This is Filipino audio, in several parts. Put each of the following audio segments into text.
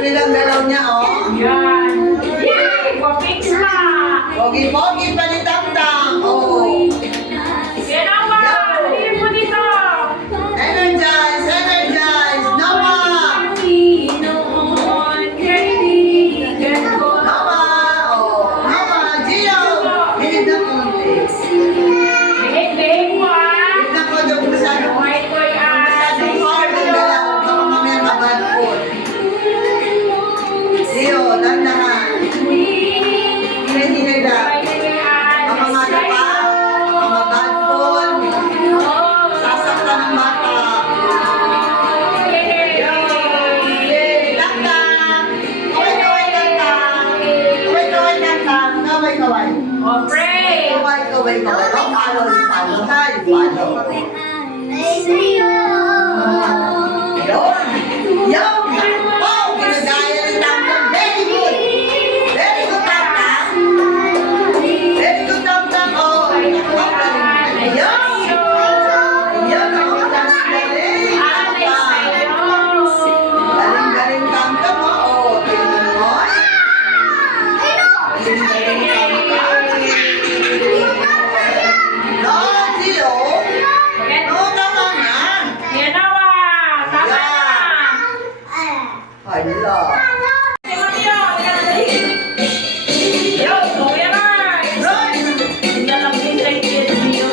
Nilang galaw niya, oh. Yan. Yay! Wapix na! Pogi-pogi pa ni Tamtam. Oh. Yan ang ba? Halilin mo dito! Energize, energize. Noah. Noah. Oh. Noah. Gio. Hihid na konti. Behave mo ah! Hihid na konti. Masyadong White boy ah! hard ang galaw. Baka mamaya mabad po. Gio, dandahan. Hinay-hinay lang. Baka mata pa. Baka mabad po. Sasaktan ng bata. Yay! Tamtam. Kaway-kaway Tamtam. Kaway-kaway Tamtam. Kaway-kaway. Oh, pray! Kaway-kaway. Oh, follow. Follow tayo. Follow. Yun. Yun. Oh, ginagaya ni Tamtam. Very good. Very good, Tamtam. Very good, Tamtam. Oh, ayun. Ayun, ang Tamtam. Galing, Tamtam. Galing-galing, Tamtam. Oh, tingnan mo. Galing-galing, Tamtam. No, Gio. No, tama na. Yan na ah! Tama na! Hala. Yo, Kuya Mars! Right. Tingnan lang din kay kids niyo.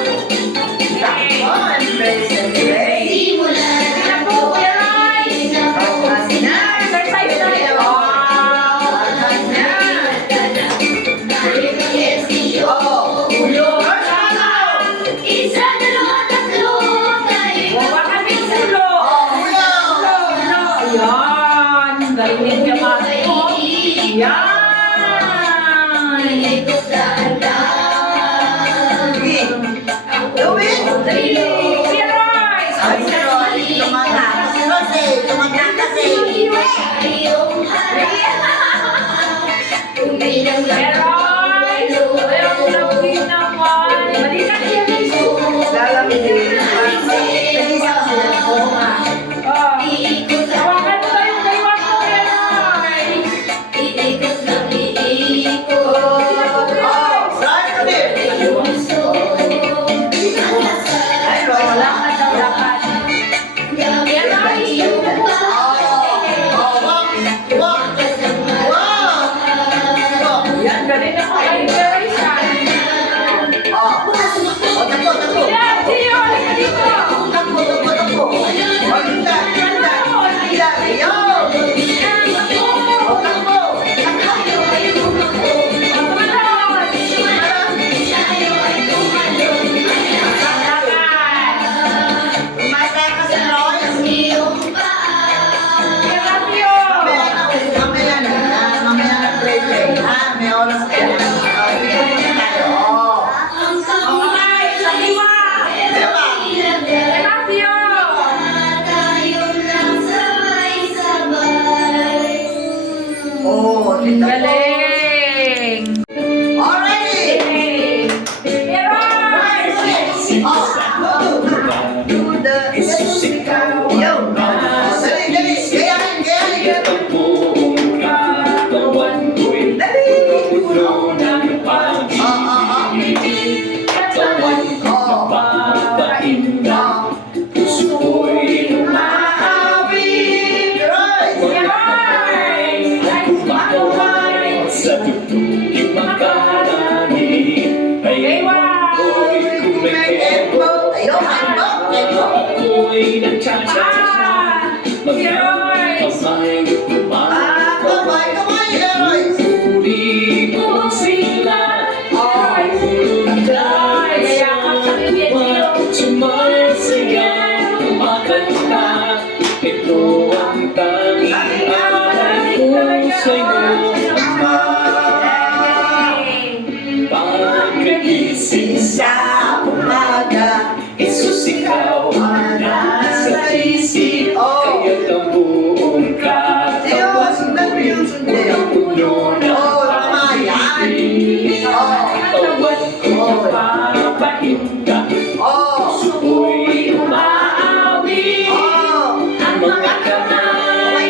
Takpan, praise and praise. Tingnan po, Kuya Mars! Takpan na. Exercise na rin. Takpan na. Oh, Ulo. first Wawa kami ulo. oh, ulo. Ulo. Yan. Galing din niya Mars. Yan. Sige. Gawin. Kuya Mars! Ay, si Roy, tumatakas si Rosé. Tumatakas eh. Kuya Mars! Meron lawin naman. Balikan niya rin. Lalamitin. Nag-isa kasi yan. Oo nga. Oh. Tawagan mo tayo ng dalawa ko, Kuya Mars. Oh, right ulit. Ay, Roy, Wala wala. ka daw dapat. Kuya Mars! Oh, walk. Yan, galing na kayo. Oh, takbo. Yan, Gio, halika dito. Takbo. Oh, linda. Yo. Oh, takbo. Tumatakas si Roy. Mamaya na play. Ha? May oras ka na. Oh, dito muna tayo. Oh. Diba? Oh, dito po. Galing! Already. Oh, do the yo. Oh, dali. Gayahin. Dali. Sa tutuging makarani ay ako'y kumekebo. Ako'y nagtsatsa-tsa magkamay kumakamay. Uli mo sila ay ulunday sa sumasaya kumakanta. Ito ang tanging aral ko sa'yo. Pagkagising sa umaga, Jesus, ikaw ang nasa isip. Kaya't ang buong katawan ko puno ng pag-ibig. Katawan ko papahinga, puso ko'y umaawi. Ang mga kamay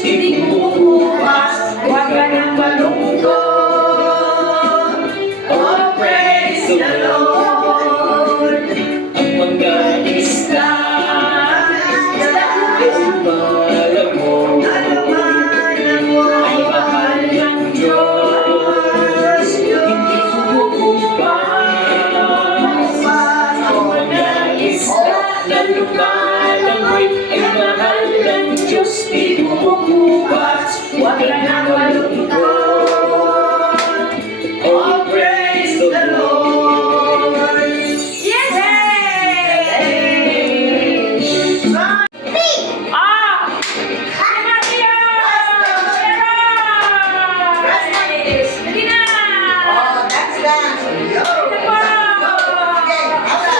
di bumubukas. Huwag ka nang malungkot. Oh, praise the Lord. Ang mga isda lumalang mo ay mahal ng Diyos. Hindi bumubukas. Ang mga isda na lumalangoy ay mahal ng Diyos. Di bumubukas. Huwag ka nang malungkot. Oh, praise the Lord. Yes! Ah! Mateo! Yes! Dali na! Oh, that's dance. Yo. Okay, hala.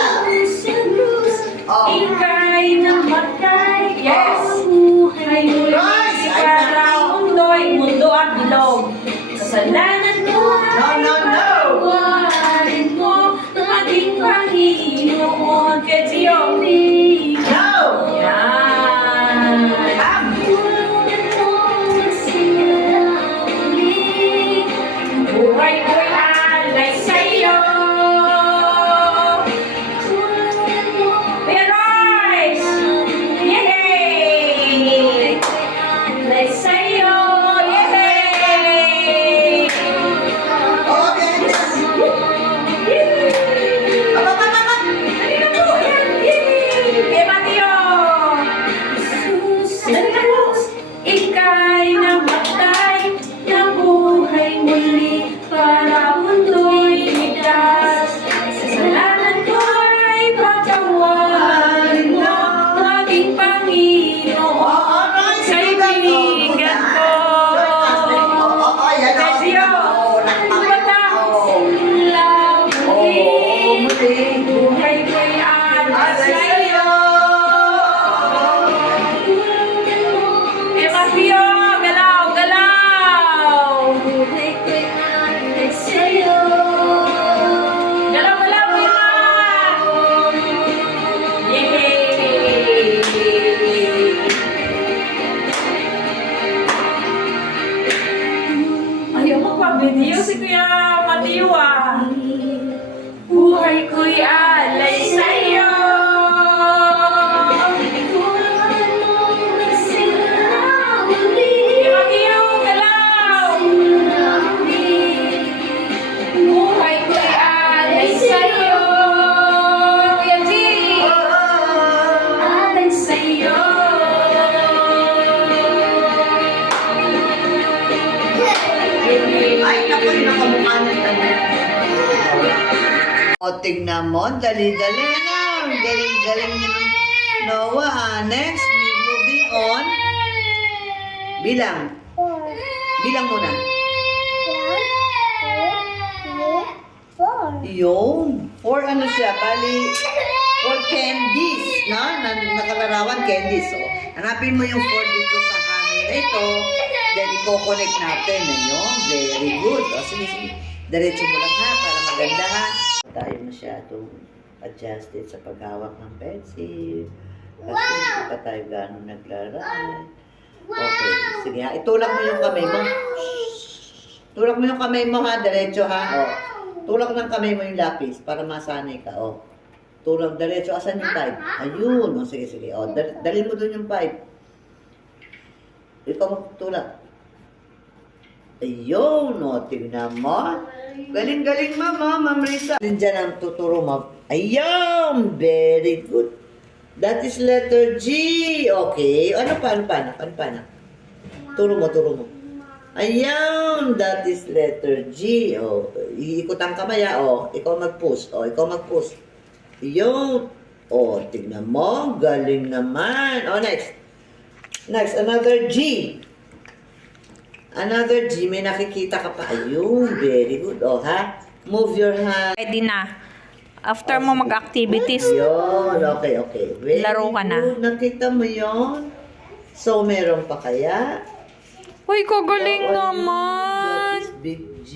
Oh. Ika'y namatay. Yes! Ay Guys, ay parang mundo at bilog. Kasalanan ko No. Tawarin mo ating Panginoon. Ketio! No. Yan! Buhay ko'y alay sa'yo. Peroys! Yehey! Alay sa'yo. Yehey! Okay. Aba. Halika po! Yan! Yehey! Kay Mateo! Halika po! Ika'y namatay, nabuhay muli para mundo'y ligtas. Kasalanan ko'y patawarin mo, aking Panginoon. Kaibigan ko. Tesio, tumatang lagi. Buhay ko'y alas sa'yo. Mateo, galaw! Galaw, Yehey! Ayaw magpa-video si Kuya Mateo ah. Buhay ko'y alay sa'yo. Mateo, galaw! Buhay ko'y alay sa'yo. Kuya G! Alay sa'yo. Ay, naku, yung nakamukha ng O, tignan mo. Dali-dali na. Galing-galing ni Noah. Next, moving on. Bilang. Bilang muna. Yun. For ano siya? Bali, for candies. No? Nakalarawan candies. So, hanapin mo yung for dito sa hangin na ito. Then, i-connect natin. Ayun. Very good. O, sige. Diretso mo lang ha, para maganda ha. Tayo masyadong adjusted sa paghawak ng pencil. Kasi hindi pa tayo gano'ng naglalaan. Okay. Sige ha. Itulak mo yung kamay mo. Tulak mo yung kamay mo ha. Diretso ha. O. Tulak ng kamay mo yung lapis para masanay ka. O. Tulak diretso. Asan yung pipe? Ayun. O, sige. O, dalhin mo dun yung pipe. Ikaw magtulak. Ayun. O, tignan mo. Galing-galing, Ma'am Risa. Diyan ang tuturo mo. Ayun. Very good. That is letter G. Okay. Ano pa? Turo mo. Ayun. That is letter G. O, iikot ang kamay, o. Ikaw mag-push. Ayun. O, tignan mo. Galing naman. O, next. Another G. May nakikita ka pa. Ayun, very good. O, ha? Move your hand. Ready na. After mo mag-activities, Ayun, okay. Very Laro ka na. good. Nakita mo yun? So, meron pa kaya? uy, kagaling Oo, naman. That is big G.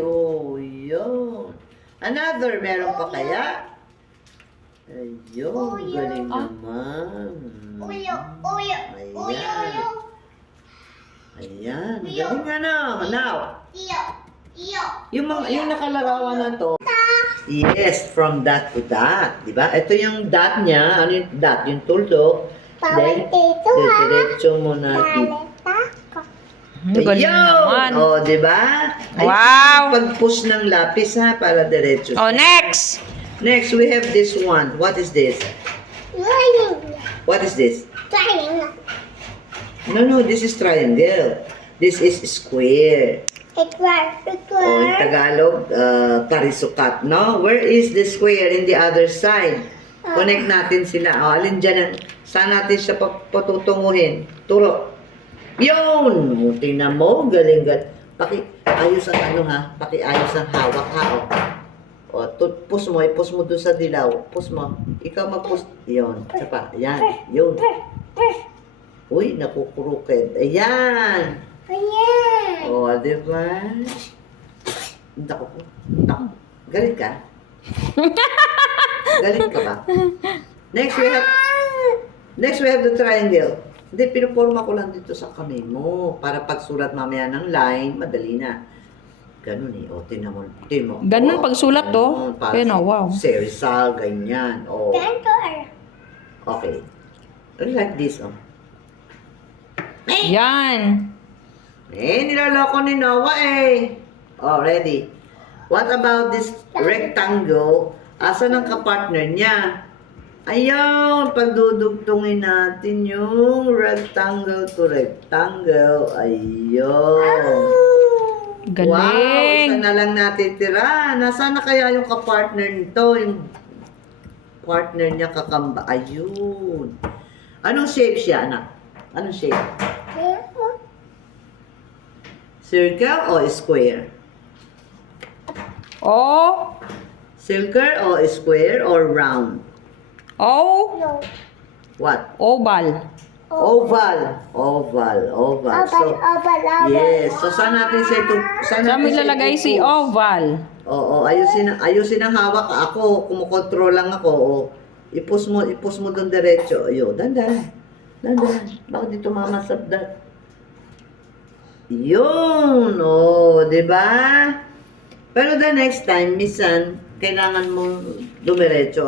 Oh, yun. Another, meron pa kaya? Ayun, galing naman. Ayan. Ayan. Galing nga na. Now, yung nakalarawan na to. Yes, from dot to dot. Diba? Ito yung dot niya. Ano yung dot? Yung tuldok. Then, diretso mo natin. Galing naman. O, diba? Ay, Wow. pag-push ng lapis ha, para diretso. Oh, next. Next, we have this one. What is this? What is this? No, this is triangle. This is square. O, in Tagalog, parisukat, no? Where is the square in the other side? Connect natin sila. O, alin dyan? Saan natin siya patutunguhin? Turo. Yun! Tingnan mo, galing. Ayos ang ano ha? Ayos ang hawak ha. O, push mo, i-push mo doon sa dilaw. Push mo. Ikaw mag-push. Yun. Isa pa. Yan. Yun. Uy, nakukuruked. Ayan. O, diba? Naku. Galing ka? Galing ka ba? Next we have the triangle. Hindi, pinuporma ko lang dito sa kamay mo. Para pagsulat mamaya ng line, madali na. Ganun eh. O, tinan mo. Ganun pagsulat to. Ganun, para Ayun, oh, wow. Si Rizal, ganyan. O, okay. Like this, oh. Yan. Niloloko ni Noah eh. Oh, ready. What about this rectangle? Asan ang kapartner niya? Ayun, pagdudugtungin natin yung rectangle to rectangle. Ayun. Wow, isa Galing. na lang natitira. Nasaan na kaya yung kapartner nito? Yung partner niya kakamba. Ayun. Anong shape siya, anak? Anong shape? Circle o square? Oh. Circle o square or round? Oh. What? Oval. Oval. So, yes. So, saan natin siya ito? Saan mo ilalagay si oval? Oo, ayusin ang hawak. Ako, kumukontrol lang ako. O, ipus mo doon diretso. Ayun, dandan. Bakit dito mamasabdat? Yun, di ba? Pero the next time, minsan, kailangan mong dumiretso